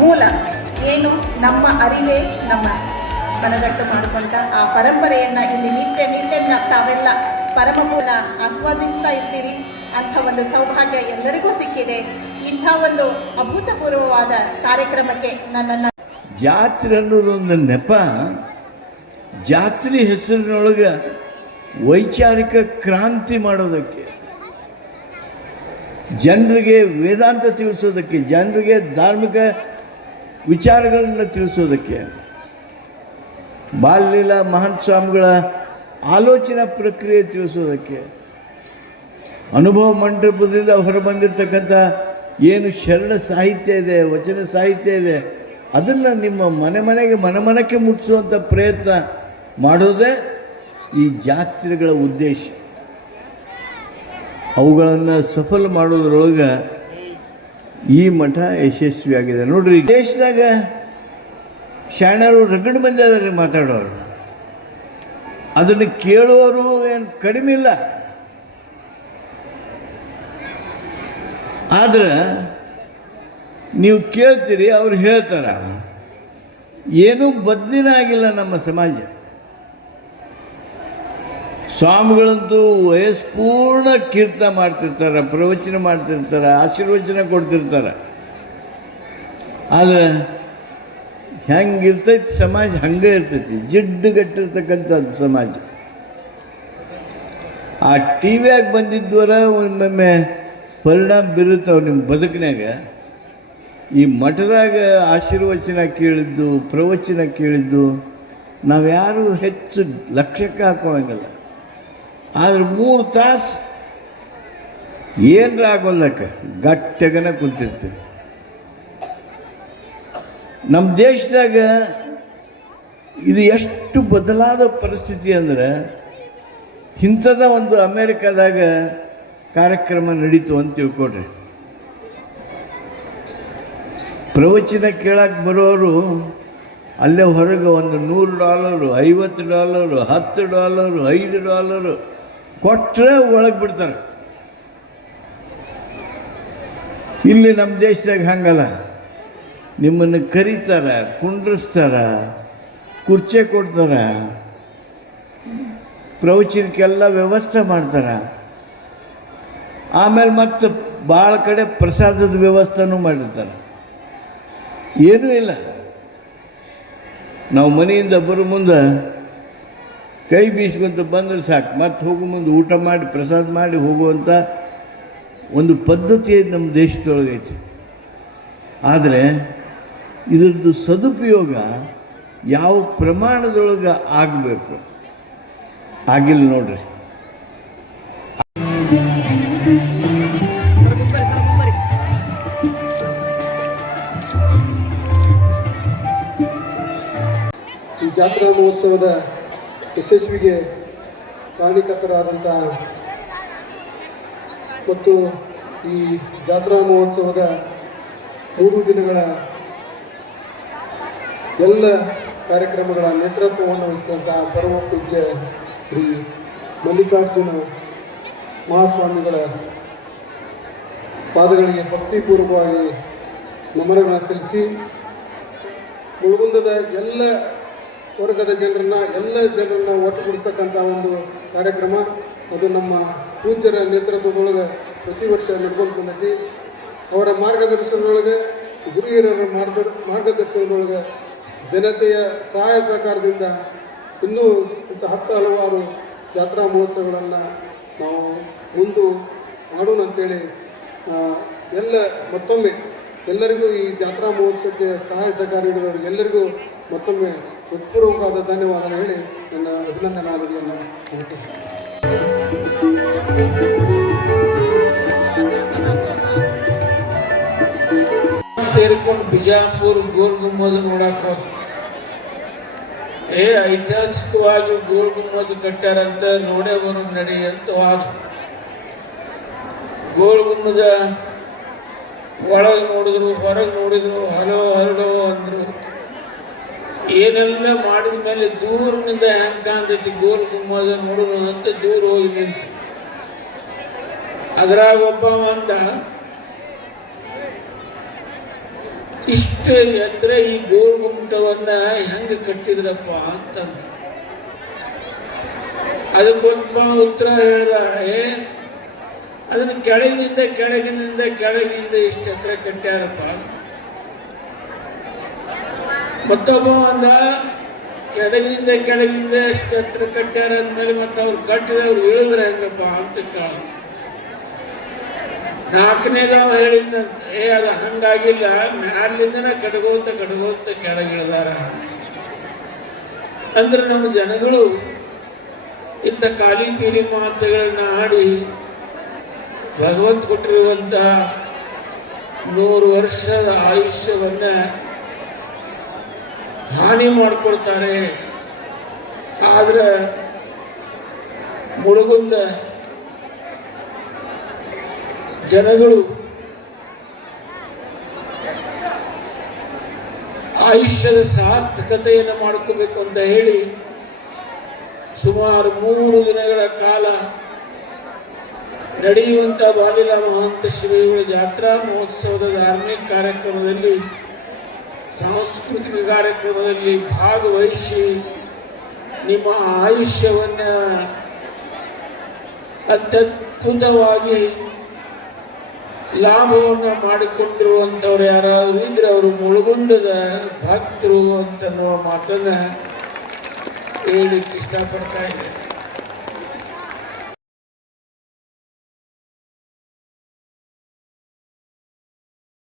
ಮೂಲ ಏನು ನಮ್ಮ ಅರಿವೇ ನಮ್ಮ ಮನಗಟ್ಟು ಮಾಡಿಕೊಂಡ ಆ ಪರಂಪರೆಯನ್ನು ಇಲ್ಲಿ ನಿತ್ಯ ತಾವೆಲ್ಲ ಪರಮಪೂರ್ಣ ಆಸ್ವಾದಿಸ್ತಾ ಇರ್ತೀರಿ. ಅಂಥ ಒಂದು ಸೌಭಾಗ್ಯ ಎಲ್ಲರಿಗೂ ಸಿಕ್ಕಿದೆ. ಇಂಥ ಒಂದು ಅಭೂತಪೂರ್ವವಾದ ಕಾರ್ಯಕ್ರಮಕ್ಕೆ ನನ್ನನ್ನು ಜಾತ್ರೆ ಅನ್ನೋದೊಂದು ನೆಪ. ಜಾತ್ರೆ ಹೆಸರಿನೊಳಗೆ ವೈಚಾರಿಕ ಕ್ರಾಂತಿ ಮಾಡೋದಕ್ಕೆ, ಜನರಿಗೆ ವೇದಾಂತ ತಿಳಿಸೋದಕ್ಕೆ, ಜನರಿಗೆ ಧಾರ್ಮಿಕ ವಿಚಾರಗಳನ್ನು ತಿಳಿಸೋದಕ್ಕೆ, ಬಾಲ್ಯಲೀಲಾ ಮಹಂತ ಸ್ವಾಮಿಗಳ ಆಲೋಚನಾ ಪ್ರಕ್ರಿಯೆ ತಿಳಿಸೋದಕ್ಕೆ, ಅನುಭವ ಮಂಟಪದಿಂದ ಹೊರಬಂದಿರತಕ್ಕಂಥ ಏನು ಶರಣ ಸಾಹಿತ್ಯ ಇದೆ, ವಚನ ಸಾಹಿತ್ಯ ಇದೆ, ಅದನ್ನು ನಿಮ್ಮ ಮನಕ್ಕೆ ಮುಟ್ಟಿಸುವಂಥ ಪ್ರಯತ್ನ ಮಾಡೋದೇ ಈ ಜಾತ್ರೆಗಳ ಉದ್ದೇಶ. ಅವುಗಳನ್ನು ಸಫಲ ಮಾಡೋದ್ರೊಳಗೆ ಈ ಮಠ ಯಶಸ್ವಿಯಾಗಿದೆ. ನೋಡ್ರಿ, ದೇಶದಾಗ ಶಾಣರು ರಗಡ್ ಮಂದಿ ಅದಾರೆ ಮಾತಾಡೋರು. ಅದನ್ನು ಕೇಳುವವರು ಏನು ಕಡಿಮೆ ಇಲ್ಲ. ಆದ್ರೆ ನೀವು ಕೇಳ್ತೀರಿ, ಅವ್ರು ಹೇಳ್ತಾರ. ಏನೂ ಬದಲಿನ ಆಗಿಲ್ಲ ನಮ್ಮ ಸಮಾಜ. ಸ್ವಾಮಿಗಳಂತೂ ವಯಸ್ಪೂರ್ಣ ಕೀರ್ತನ ಮಾಡ್ತಿರ್ತಾರೆ, ಪ್ರವಚನ ಮಾಡ್ತಿರ್ತಾರೆ, ಆಶೀರ್ವಚನ ಕೊಡ್ತಿರ್ತಾರೆ. ಆದರೆ ಹೆಂಗಿರ್ತೈತಿ ಸಮಾಜ ಹಂಗೆ ಇರ್ತೈತಿ, ಜಿಡ್ಡುಗಟ್ಟಿರ್ತಕ್ಕಂಥದ್ದು ಸಮಾಜ. ಆ ಟಿ ವಿಯಾಗ ಬಂದಿದ್ದವರ ಒಮ್ಮೊಮ್ಮೆ ಪರಿಣಾಮ ಬೀರುತ್ತವೆ ನಿಮ್ಮ ಬದುಕಿನಾಗ. ಈ ಮಠದಾಗ ಆಶೀರ್ವಚನ ಕೇಳಿದ್ದು, ಪ್ರವಚನ ಕೇಳಿದ್ದು ನಾವ್ಯಾರೂ ಹೆಚ್ಚು ಲಕ್ಷ್ಯಕ್ಕೆ ಹಾಕೊಳ್ಳಂಗಿಲ್ಲ. ಆದರೆ 3 ತಾಸು ಏನರ ಆಗೋಲ್ಲಕ್ಕೆ ಗಟ್ಟಗನ ಕುಂತಿರ್ತೀವಿ. ನಮ್ಮ ದೇಶದಾಗ ಇದು ಎಷ್ಟು ಬದಲಾದ ಪರಿಸ್ಥಿತಿ ಅಂದರೆ, ಇಂಥದ ಒಂದು ಅಮೇರಿಕಾದಾಗ ಕಾರ್ಯಕ್ರಮ ನಡೀತು ಅಂತ ತಿಳ್ಕೊಡ್ರಿ. ಪ್ರವಚನ ಕೇಳಕ್ಕೆ ಬರೋರು ಅಲ್ಲೇ ಹೊರಗೆ ಒಂದು $100, $50, $10, $5 ಕೊಟ್ಟರೆ ಒಳಗೆ ಬಿಡ್ತಾರೆ. ಇಲ್ಲಿ ನಮ್ಮ ದೇಶದಾಗ ಹಂಗಲ್ಲ. ನಿಮ್ಮನ್ನು ಕರೀತಾರೆ, ಕುಂಡ್ರಿಸ್ತಾರೆ, ಕುರ್ಚಿ ಕೊಡ್ತಾರೆ, ಪ್ರವಚನಕ್ಕೆಲ್ಲ ವ್ಯವಸ್ಥೆ ಮಾಡ್ತಾರೆ. ಆಮೇಲೆ ಮತ್ತು ಭಾಳ ಕಡೆ ಪ್ರಸಾದದ ವ್ಯವಸ್ಥೆನೂ ಮಾಡಿರ್ತಾರೆ. ಏನೂ ಇಲ್ಲ. ನಾವು ಮನೆಯಿಂದ ಬರೋ ಮುಂದೆ ಕೈ ಬೀಸ್ಕೊಂತ ಬಂದರೆ ಸಾಕು, ಮತ್ತು ಹೋಗೋ ಮುಂದೆ ಊಟ ಮಾಡಿ ಪ್ರಸಾದ ಮಾಡಿ ಹೋಗುವಂಥ ಒಂದು ಪದ್ಧತಿ ನಮ್ಮ ದೇಶದೊಳಗೈತಿ. ಆದರೆ ಇದರದ್ದು ಸದುಪಯೋಗ ಯಾವ ಪ್ರಮಾಣದೊಳಗೆ ಆಗಬೇಕು, ಆಗಿಲ್ಲ ನೋಡ್ರಿ. ಈ ಜಾತ್ರಾ ಮಹೋತ್ಸವದ ಯಶಸ್ವಿಗೆ ಕಾರಣೀಕರ್ತರಾದಂಥ ಮತ್ತು ಈ ಜಾತ್ರಾ ಮಹೋತ್ಸವದ 3 ದಿನಗಳ ಎಲ್ಲ ಕಾರ್ಯಕ್ರಮಗಳ ನೇತೃತ್ವವನ್ನು ವಹಿಸಿದಂಥ ಪರಮ ಪೂಜ್ಯ ಶ್ರೀ ಮಲ್ಲಿಕಾರ್ಜುನ ಮಹಾಸ್ವಾಮಿಗಳ ಪಾದಗಳಿಗೆ ಭಕ್ತಿಪೂರ್ವಕವಾಗಿ ನಮನಗಳನ್ನು ಸಲ್ಲಿಸಿ, ಮುಳುಗುಂದದ ಎಲ್ಲ ವರ್ಗದ ಜನರನ್ನು ಒಟ್ಟುಗೂಡಿಸ್ತಕ್ಕಂಥ ಒಂದು ಕಾರ್ಯಕ್ರಮ ಅದು ನಮ್ಮ ಪೂಜ್ಯರ ನೇತೃತ್ವದೊಳಗೆ ಪ್ರತಿ ವರ್ಷ ನಡ್ಕೊಂಡು ಬಂದೈತಿ. ಅವರ ಮಾರ್ಗದರ್ಶನದೊಳಗೆ, ಗುರು ಹಿರಿಯರ ಮಾರ್ಗದರ್ಶನದೊಳಗೆ, ಜನತೆಯ ಸಹಾಯ ಸಹಕಾರದಿಂದ ಇನ್ನೂ ಇಂಥ 10 ಹಲವಾರು ಜಾತ್ರಾ ಮಹೋತ್ಸವಗಳನ್ನು ನಾವು ಮುಂದೆ ಮಾಡೋಣ ಅಂತೇಳಿ ಮತ್ತೊಮ್ಮೆ ಎಲ್ಲರಿಗೂ ಈ ಜಾತ್ರಾ ಮಹೋತ್ಸವಕ್ಕೆ ಸಹಾಯ ಸಹಕಾರ ನೀಡಿದವರು ಎಲ್ಲರಿಗೂ ಮತ್ತೊಮ್ಮೆ ಹೃತ್ಪೂರ್ವಕವಾದ ಧನ್ಯವಾದ ಹೇಳಿ ನನ್ನ ಅಭಿನಂದನಾದಿಗಳನ್ನು ಹೇಳ್ತೇನೆ. ಸೇರಿಕೊಂಡು ಬಿಜಾಪುರ ಗೋಲ್ ಗುಮ್ಮದ ನೋಡಕ್ಕೆ ಐತಿಹಾಸಿಕವಾಗಿ ಗೋಲ್ ಗುಮ್ಮದ ಕಟ್ಟಾರಂತ ನೋಡೇ ಬರೋದು ನಡಿ ಅಂತ ವಾದ. ಗೋಲ್ ಗುಮ್ಮದ ಒಳಗೆ ನೋಡಿದ್ರು, ಹೊರಗೆ ನೋಡಿದ್ರು, ಹಲೋ ಅಂದರು. ಏನೆಲ್ಲ ಮಾಡಿದ ಮೇಲೆ ದೂರದಿಂದ ಹೆಂಗೆ ಕಾಣ್ತೈತಿ ಗೋಲ್ ಗುಮ್ಮದ ನೋಡೋದು ಅಂತ ದೂರ ಹೋಗಿ ನಿಂತು. ಅದ್ರಾಗ ಒಬ್ಬ ಅಂದ, ಇಷ್ಟು ಎತ್ತರ ಈ ಗೋಳಗುಮ್ಮಟವನ್ನ ಹೆಂಗೆ ಕಟ್ಟಿದ್ರಪ್ಪ ಅಂತ ಅದಕ್ಕೊಂದು ಉತ್ತರ ಹೇಳಿದ, ಅದನ್ನು ಕೆಳಗಿನಿಂದ ಇಷ್ಟು ಎತ್ತರ ಕಟ್ಟ್ಯಾರಪ್ಪ. ಮತ್ತೊಬ್ಬ ಅಂದ, ಕೆಳಗಿನಿಂದ ಎಷ್ಟು ಎತ್ತರ ಕಟ್ಟ್ಯಾರ ಅಂದ್ಮೇಲೆ ಮತ್ತೆ ಅವ್ರು ಕಟ್ಟಿದವ್ರು ಇಳಿದ್ರೆ ಹೆಂಗಪ್ಪ ಅಂತ ಕೇಳ. ನಾಲ್ಕನೇದವ ಹೇಳಿದ್ನಂತೆ, ಅದು ಹಂಗಾಗಿಲ್ಲ, ಮ್ಯಾಲಿಂದನ ಕಡ್ಗೋತ ಕೆಳಗಿಳಿದಾರ. ಅಂದ್ರೆ ನಮ್ಮ ಜನಗಳು ಇಂಥ ಖಾಲಿ ಪೀಲಿ ಮಾತುಗಳನ್ನ ಆಡಿ ಭಗವಂತ ಕೊಟ್ಟಿರುವಂಥ 100 ವರ್ಷದ ಆಯುಷ್ಯವನ್ನ ಹಾನಿ ಮಾಡಿಕೊಡ್ತಾರೆ. ಆದ್ರೆ ಮುಳುಗುಂದ ಜನಗಳು ಆಯುಷ್ಯದ ಸಾರ್ಥಕತೆಯನ್ನು ಮಾಡ್ಕೋಬೇಕು ಅಂತ ಹೇಳಿ ಸುಮಾರು 3 ದಿನಗಳ ಕಾಲ ನಡೆಯುವಂಥ ಬಾಲಿಲ ಮಹಂತ ಶ್ರೀಗಳ ಜಾತ್ರಾ ಮಹೋತ್ಸವದ ಧಾರ್ಮಿಕ ಕಾರ್ಯಕ್ರಮದಲ್ಲಿ, ಸಾಂಸ್ಕೃತಿಕ ಕಾರ್ಯಕ್ರಮದಲ್ಲಿ ಭಾಗವಹಿಸಿ ನಿಮ್ಮ ಆಯುಷ್ಯವನ್ನು ಅತ್ಯದ್ಭುತವಾಗಿ ಲಾಭವನ್ನು ಮಾಡಿಕೊಂಡಿರುವಂಥವ್ರು ಯಾರಾದರೂ ಇದ್ರೆ ಅವರು ಮುಳುಗುಂದದ ಭಕ್ತರು ಅಂತ ಮಾತನ್ನು ಹೇಳಲಿಕ್ಕೆ ಇಷ್ಟಪಡ್ತಾ ಇದ್ದಾರೆ.